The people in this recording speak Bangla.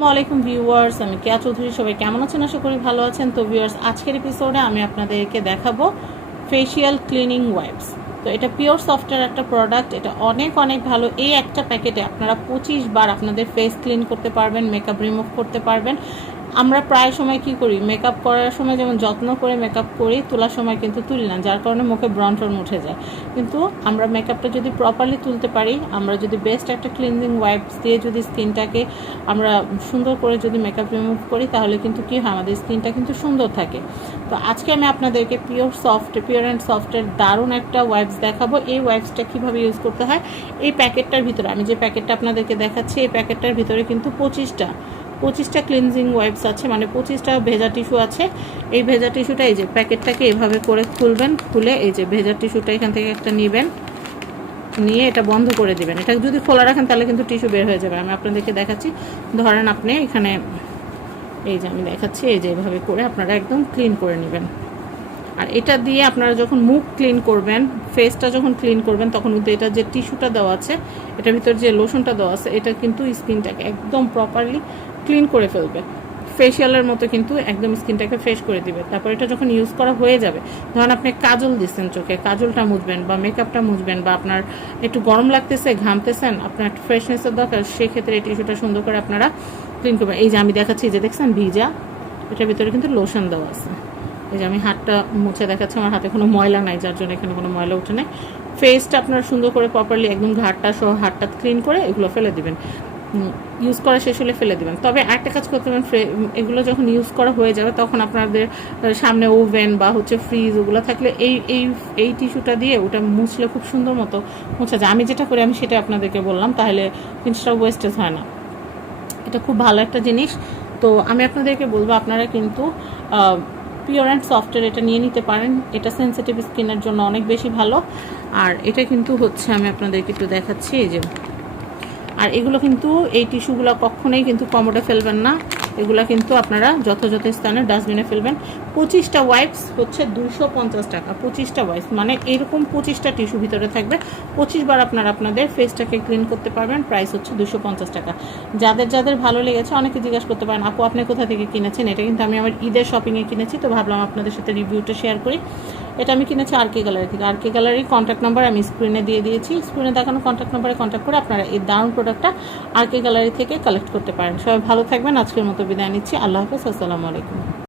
আসসালামাইকুম ভিউয়ার্স, আমি কেয়া চৌধুরী। সবাই কেমন আছেন? আশা করি ভালো আছেন। তো ভিউয়ার্স, আজকের এপিসোডে আমি আপনাদেরকে দেখাবো ফেশিয়াল ক্লিনিং ওয়াইপস। তো এটা পিওর সফটের একটা প্রোডাক্ট। এটা অনেক অনেক ভালো। এই একটা প্যাকেটে আপনারা 25 বার আপনাদের ফেস ক্লিন করতে পারবেন, মেকআপ রিমুভ করতে পারবেন। আমরা প্রায় সময় কি করি, মেকআপ করার সময় যেমন যত্ন করে মেকআপ করি, তোলার সময় কিন্তু তুলি না, যার কারণে মুখে ব্রণ টন উঠে যায়। কিন্তু আমরা মেকআপটা যদি প্রপারলি তুলতে পারি, আমরা যদি বেস্ট একটা ক্লিনজিং ওয়াইপস দিয়ে যদি স্কিনটাকে আমরা সুন্দর করে যদি মেকআপ রিমুভ করি, তাহলে কিন্তু কি হয়, আমাদের স্কিনটা কিন্তু সুন্দর থাকে। তো আজকে আমি আপনাদেরকে পিওর অ্যান্ড সফটের দারুণ একটা ওয়াইপস দেখাবো। এই ওয়াইপসটা কীভাবে ইউজ করতে হয়, এই প্যাকেটটার ভিতরে, আমি যে প্যাকেটটা আপনাদেরকে দেখাচ্ছি, এই প্যাকেটটার ভিতরে কিন্তু 25টা ক্লিনজিং ওয়াইপস আছে, মানে 25টা ভেজা টিস্যু আছে। এই ভেজা টিস্যুটা, এই যে প্যাকেটটাকে এভাবে করে খুলবেন, খুলে এই যে ভেজা টিস্যুটা এখান থেকে একটা নেবেন, নিয়ে এটা বন্ধ করে দিবেন। এটা যদি খোলা রাখেন তাহলে কিন্তু টিস্যু বের হয়ে যাবে। আমি আপনাদেরকে দেখাচ্ছি। ধরেন আপনি এখানে, এই যে আমি দেখাচ্ছি, এই যে এভাবে করে আপনারা একদম ক্লিন করে নেবেন। আর এটা দিয়ে আপনারা যখন মুখ ক্লিন করবেন, ফেসটা যখন ক্লিন করবেন, তখন কিন্তু এটা যে টিস্যুটা দেওয়া আছে, এটার ভিতর যে লোশনটা দেওয়া আছে, এটা কিন্তু স্কিনটাকে একদম প্রপারলি ক্লিন করে ফেলবে। ফেশিয়ালের মতো কিন্তু একদম স্কিনটাকে ফ্রেশ করে দিবে। তারপর এটা যখন ইউজ করা হয়ে যাবে, ধরুন আপনি কাজল দিচ্ছেন চোখে, কাজলটা মুছবেন বা মেকআপটা মুছবেন, বা আপনার একটু গরম লাগতেছে, ঘামতেছেন, আপনার একটু ফ্রেশনেসের দরকার, সেক্ষেত্রে এই টিস্যুটা সুন্দর করে আপনারা ক্লিন করবেন। এই যে আমি দেখাচ্ছি, যে দেখছেন ভিজা, এটার ভিতরে কিন্তু লোশন দেওয়া আছে। এই যে আমি হাতটা মুছে দেখাচ্ছি, আমার হাতে কোনো ময়লা নাই, যার জন্য এখানে কোনো ময়লা উঠে নাই। ফেসটা আপনার সুন্দর করে প্রপারলি একদম ঘাটটা সহ হাতটা ক্লিন করে এগুলো ফেলে দিবেন, ইউজ করা শেষ হলে ফেলে দিবেন। তবে একটা কাজ করতে পারেন, এগুলো যখন ইউজ করা হয়ে যাবে, তখন আপনাদের সামনে ওভেন বা ফ্রিজ ওগুলো থাকলে এই টিস্যুটা দিয়ে ওটা মুছলে খুব সুন্দর মতো মুছা যায়। আমি যেটা করি, আমি সেটা আপনাদেরকে বললাম, তাহলে জিনিসটা ওয়েস্টেজ হয় না। এটা খুব ভালো একটা জিনিস। তো আমি আপনাদেরকে বলবো, আপনারা কিন্তু পিওর অ্যান্ড সফটের এটা নিয়ে নিতে পারেন। এটা সেন্সিটিভ স্কিনের জন্য অনেক বেশি ভালো। আর এটা কিন্তু আমি আপনাদেরকে একটু দেখাচ্ছি, এই যে, আর এগুলো কিন্তু এই টিস্যুগুলো কখনোই কিন্তু কমোডে ফেলবেন না, এগুলো কিন্তু আপনারা যথাযথ স্থানে ডাস্টবিনে ফেলবেন। 25টা ওয়াইপস হচ্ছে 250 টাকা। 25টা ওয়াইপস মানে এরকম 25টা টিস্যু ভিতরে থাকবে। 25 বার আপনারা আপনাদের ফেসটাকে ক্লিন করতে পারবেন। প্রাইস হচ্ছে 250 টাকা। যাদের ভালো লেগেছে, অনেকে জিজ্ঞাসা করতে পারেন, আপু আপনি কোথা থেকে কিনেছেন? এটা কিন্তু আমি আমার ঈদের শপিংয়ে কিনেছি, তো ভাবলাম আপনাদের সাথে রিভিউটা শেয়ার করি। এটা আমি কিনেছি আরকে গ্যালারি থেকে। আরকে গ্যালারির কন্ট্যাক্ট নাম্বার আমি স্ক্রিনে দিয়ে দিয়েছি। স্ক্রিনে দেখানো কন্ট্যাক্ট নাম্বারে কন্ট্যাক্ট করে আপনারা এই দারুণ প্রোডাক্টটা আরকে গ্যালারি থেকে কালেক্ট করতে পারেন। সবাই ভালো থাকবেন। আজকের মতো বিদায় নিচ্ছি। আল্লাহ হাফেজ। আসসালামু আলাইকুম।